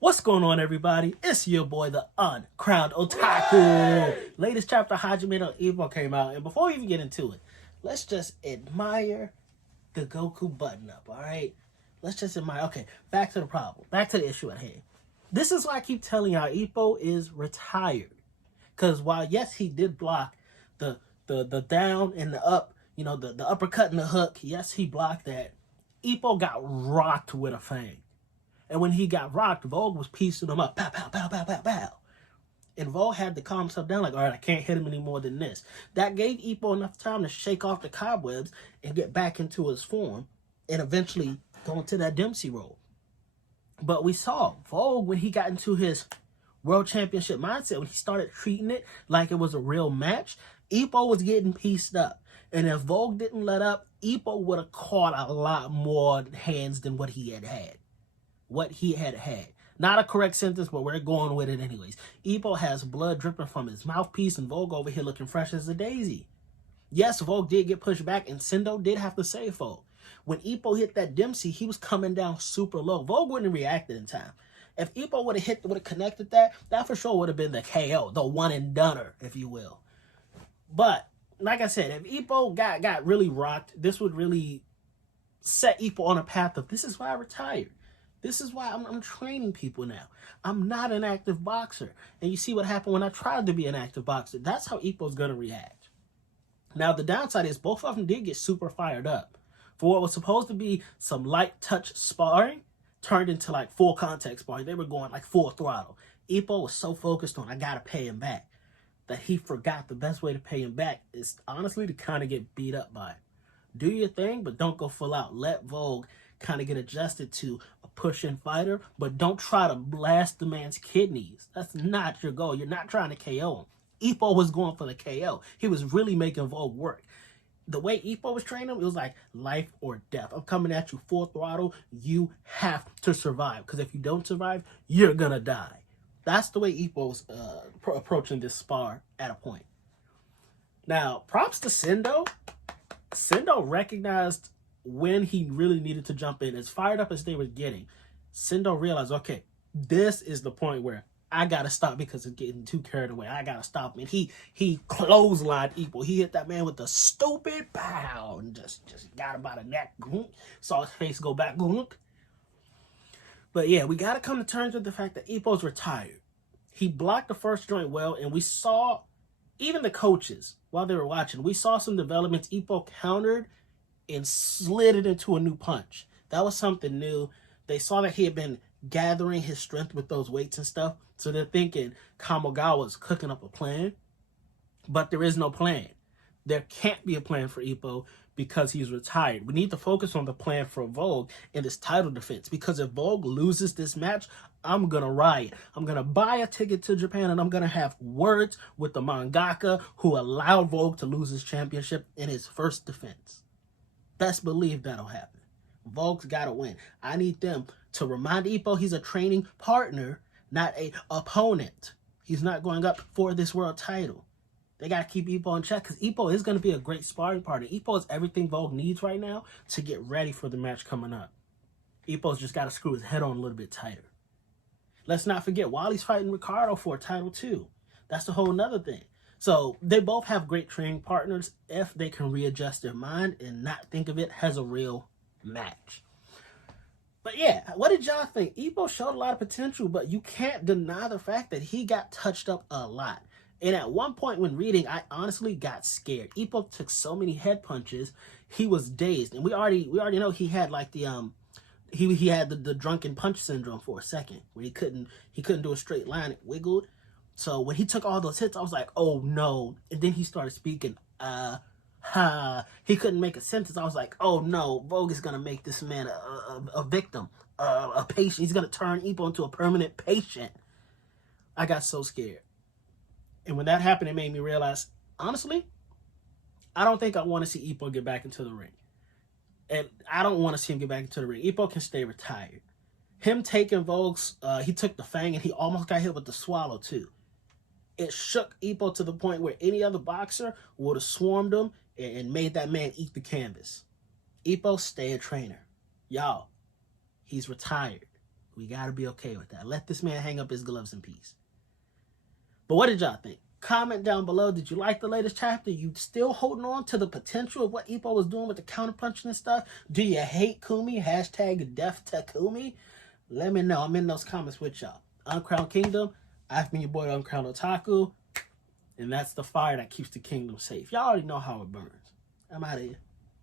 What's going on, everybody? It's your boy, the uncrowned Otaku. Latest chapter Hajime no Ippo came out, and before we even get into it, let's just admire the Goku button up, all right? Let's just admire. Okay, back to the problem. Back to the issue at hand. This is why I keep telling y'all Ippo is retired. Because while, yes, he did block the down and the up, the uppercut and the hook, yes, he blocked that. Ippo got rocked with a fang. And when he got rocked, Vogue was piecing him up. Pow, pow, pow, pow, pow, pow. And Vogue had to calm himself down, like, all right, I can't hit him any more than this. That gave Ippo enough time to shake off the cobwebs and get back into his form and eventually go into that Dempsey role. But we saw Vogue, when he got into his world championship mindset, when he started treating it like it was a real match, Ippo was getting pieced up. And if Vogue didn't let up, Ippo would have caught a lot more hands than what he had had. Not a correct sentence, but we're going with it anyways. Ippo has blood dripping from his mouthpiece, and Vogue over here looking fresh as a daisy. Yes, Vogue did get pushed back, and Sendo did have to save Vogue. When Ippo hit that Dempsey, he was coming down super low. Vogue wouldn't have reacted in time. If Ippo would have connected that for sure would have been the KO, the one and doneer, if you will. But like I said, if Ippo got really rocked, this would really set Ippo on a path of, this is why I retired. This is why I'm training people now. I'm not an active boxer. And you see what happened when I tried to be an active boxer. That's how Ippo's going to react. Now, the downside is both of them did get super fired up. For what was supposed to be some light touch sparring, turned into like full contact sparring. They were going like full throttle. Ippo was so focused on, I got to pay him back, that he forgot the best way to pay him back is honestly to kind of get beat up by him. Do your thing, but don't go full out. Let Vogue kind of get adjusted to a push-in fighter, but don't try to blast the man's kidneys. That's not your goal. You're not trying to KO him. Ippo was going for the KO. He was really making Vogue work. The way Ippo was training him, it was like life or death. I'm coming at you full throttle. You have to survive, because if you don't survive, you're going to die. That's the way Ippo's approaching this spar at a point. Now, props to Sendo. Sendo recognized when he really needed to jump in. As fired up as they were getting, Sendo realized, okay, this is the point where I gotta stop because it's getting too carried away. I gotta stop. And he clotheslined Ippo. He hit that man with a stupid pow and just got him by the neck. Saw his face go back. But yeah, we gotta come to terms with the fact that Ippo's retired. He blocked the first joint well, and we saw, even the coaches, while they were watching, we saw some developments. Ippo countered and slid it into a new punch. That was something new. They saw that he had been gathering his strength with those weights and stuff, so they're thinking Kamogawa's cooking up a plan, but there is no plan. There can't be a plan for Ippo because he's retired. We need to focus on the plan for Vogue in this title defense, because if Vogue loses this match, I'm going to riot. I'm going to buy a ticket to Japan, and I'm going to have words with the mangaka who allowed Vogue to lose his championship in his first defense. Best believe that'll happen. Vogue's got to win. I need them to remind Ippo he's a training partner, not a opponent. He's not going up for this world title. They got to keep Ippo in check, because Ippo is going to be a great sparring partner. Ippo is everything Vogue needs right now to get ready for the match coming up. Ippo's just got to screw his head on a little bit tighter. Let's not forget, Wally's fighting Ricardo for a title too. That's a whole nother thing. So they both have great training partners if they can readjust their mind and not think of it as a real match. But yeah, what did y'all think? Ippo showed a lot of potential, but you can't deny the fact that he got touched up a lot. And at one point when reading, I honestly got scared. Ippo took so many head punches, he was dazed. And we already know he had like the he had the drunken punch syndrome for a second, where he couldn't do a straight line. It wiggled. So when he took all those hits, I was like, oh no. And then he started speaking, he couldn't make a sentence. I was like, oh no, Vogue is going to make this man a victim, a patient. He's going to turn Ippo into a permanent patient. I got so scared. And when that happened, it made me realize, honestly, I don't think I want to see Ippo get back into the ring. And I don't want to see him get back into the ring. Ippo can stay retired. Him taking Vogue's, he took the fang and he almost got hit with the swallow too. It shook Ippo to the point where any other boxer would have swarmed him and made that man eat the canvas. Ippo, stay a trainer. Y'all, he's retired. We gotta be okay with that. Let this man hang up his gloves in peace. But what did y'all think? Comment down below. Did you like the latest chapter? You still holding on to the potential of what Ippo was doing with the counterpunching and stuff? Do you hate Kumi? Hashtag death to Kumi? Let me know. I'm in those comments with y'all. Uncrowned Kingdom. I've been your boy Uncrowned Otaku. And that's the fire that keeps the kingdom safe. Y'all already know how it burns. I'm out of here.